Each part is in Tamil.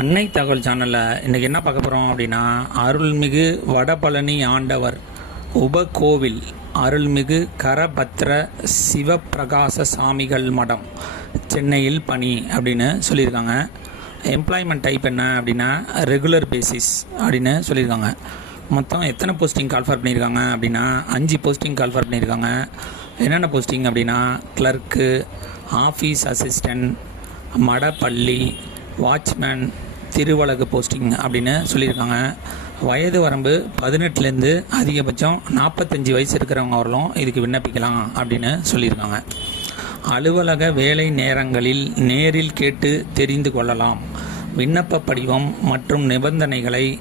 அன்னை தகவல் சேனலில் இன்றைக்கி என்ன பார்க்க போகிறோம் அப்படின்னா அருள்மிகு வடபழனி ஆண்டவர் உபகோவில் அருள்மிகு கரபத்ர சிவப்பிரகாச சாமிகள் மடம் சென்னையில் பணி அப்படின்னு சொல்லியிருக்காங்க. எம்ப்ளாய்மெண்ட் டைப் என்ன அப்படின்னா ரெகுலர் பேசிஸ் அப்படின்னு சொல்லியிருக்காங்க. மொத்தம் எத்தனை போஸ்டிங் கால்ஃபர் பண்ணியிருக்காங்க அப்படின்னா அஞ்சு போஸ்டிங் கால்ஃபர் பண்ணியிருக்காங்க. என்னென்ன போஸ்டிங் அப்படின்னா கிளர்க்கு ஆஃபீஸ் அசிஸ்டண்ட் மடப்பள்ளி வாட்ச்மேன் திருவழகு போஸ்டிங் அப்படின்னு சொல்லியிருக்காங்க. வயது வரம்பு பதினெட்டுலேருந்து அதிகபட்சம் நாற்பத்தஞ்சு வயசு இருக்கிறவங்க வரலும் இதுக்கு விண்ணப்பிக்கலாம் அப்படின்னு சொல்லியிருக்காங்க. அலுவலக வேலை நேரங்களில் நேரில் கேட்டு தெரிந்து கொள்ளலாம். விண்ணப்ப படிவம் மற்றும் நிபந்தனைகளை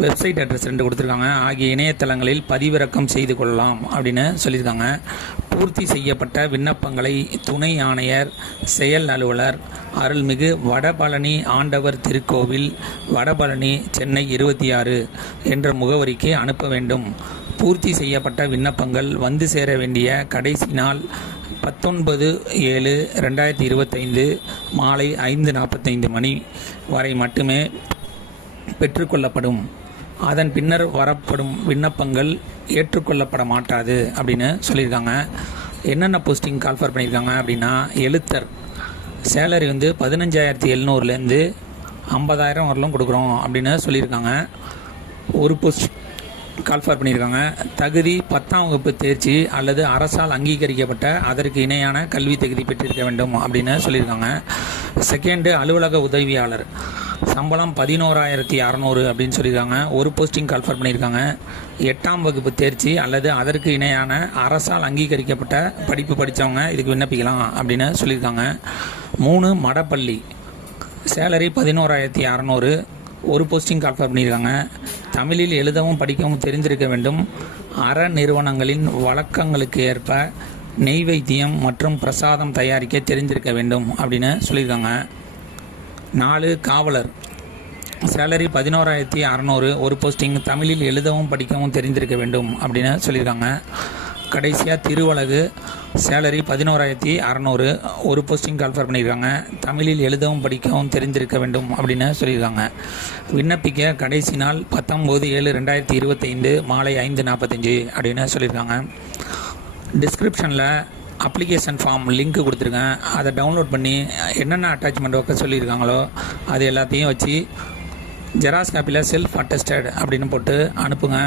வெப்சைட் அட்ரஸ் ரெண்டு கொடுத்துருக்காங்க. ஆகிய இணையதளங்களில் பதிவிறக்கம் செய்து கொள்ளலாம் அப்படின்னு சொல்லியிருக்காங்க. பூர்த்தி செய்யப்பட்ட விண்ணப்பங்களை துணை ஆணையர் செயல் அலுவலர் அருள்மிகு வடபழனி ஆண்டவர் திருக்கோவில் வடபழனி சென்னை இருபத்தி ஆறு என்ற முகவரிக்கு அனுப்ப வேண்டும். பூர்த்தி செய்யப்பட்ட விண்ணப்பங்கள் வந்து சேர வேண்டிய கடைசி நாள் பத்தொன்பது ஏழு ரெண்டாயிரத்தி இருபத்தைந்து மாலை ஐந்து நாற்பத்தைந்து மணி வரை மட்டுமே பெற்றுக்கொள்ளப்படும் அதன் பின்னர் வரப்படும் விண்ணப்பங்கள் ஏற்றுக்கொள்ளப்பட மாட்டாது அப்படின்னு சொல்லியிருக்காங்க. என்னென்ன போஸ்டிங் கால்ஃபர் பண்ணியிருக்காங்க அப்படின்னா எழுத்தர். சேலரி வந்து பதினஞ்சாயிரத்தி எழுநூறுலேருந்து ஐம்பதாயிரம் வரலும் கொடுக்குறோம் அப்படின்னு சொல்லியிருக்காங்க. ஒரு போஸ்ட் கால்ஃபர் பண்ணியிருக்காங்க. தகுதி பத்தாம் வகுப்பு தேர்ச்சி அல்லது அரசால் அங்கீகரிக்கப்பட்ட அதற்கு இணையான கல்வி தகுதி பெற்றிருக்க வேண்டும் அப்படின்னு சொல்லியிருக்காங்க. செகண்டு அலுவலக உதவியாளர். சம்பளம் பதினோராயிரத்தி அறநூறு அப்படின்னு சொல்லியிருக்காங்க. ஒரு போஸ்டிங் கால்ஃபர் பண்ணியிருக்காங்க. எட்டாம் வகுப்பு தேர்ச்சி அல்லது அதற்கு இணையான அரசால் அங்கீகரிக்கப்பட்ட படிப்பு படித்தவங்க இதுக்கு விண்ணப்பிக்கலாம் அப்படின்னு சொல்லியிருக்காங்க. மூணு மடப்பள்ளி. சேலரி பதினோராயிரத்தி அறநூறு. ஒரு போஸ்டிங் கால்ஃபர் பண்ணியிருக்காங்க. தமிழில் எழுதவும் படிக்கவும் தெரிந்திருக்க வேண்டும். அற நிறுவனங்களின் வழக்கங்களுக்கு ஏற்ப நெய் வைத்தியம் மற்றும் பிரசாதம் தயாரிக்க தெரிஞ்சிருக்க வேண்டும் அப்படின்னு சொல்லியிருக்காங்க. நாலு காவலர். சேலரி பதினோராயிரத்தி அறநூறு ஒரு போஸ்டிங் தமிழில் எழுதவும் படிக்கவும் தெரிந்திருக்க வேண்டும் அப்படின்னு சொல்லியிருக்காங்க. கடைசியாக திருவழகு சேலரி பதினோராயிரத்தி அறநூறு ஒரு போஸ்டிங் கால்ஃபர் பண்ணியிருக்காங்க. தமிழில் எழுதவும் படிக்கவும் தெரிந்திருக்க வேண்டும் அப்படின்னு சொல்லியிருக்காங்க. விண்ணப்பிக்க கடைசி நாள் பத்தொம்போது ஏழு ரெண்டாயிரத்தி இருபத்தைந்து மாலை ஐந்து நாற்பத்தஞ்சு அப்படின்னு சொல்லியிருக்காங்க. டிஸ்கிரிப்ஷனில் அப்ளிகேஷன் ஃபார்ம் லிங்க் கொடுத்துருக்கேன். அதை டவுன்லோட் பண்ணி என்னென்ன அட்டாச்மெண்ட் வைக்க சொல்லியிருக்காங்களோ அது எல்லாத்தையும் வச்சு ஜெராக்ஸ் காப்பியில் செல்ஃப் அட்டஸ்டட் அப்படின்னு போட்டு அனுப்புங்க.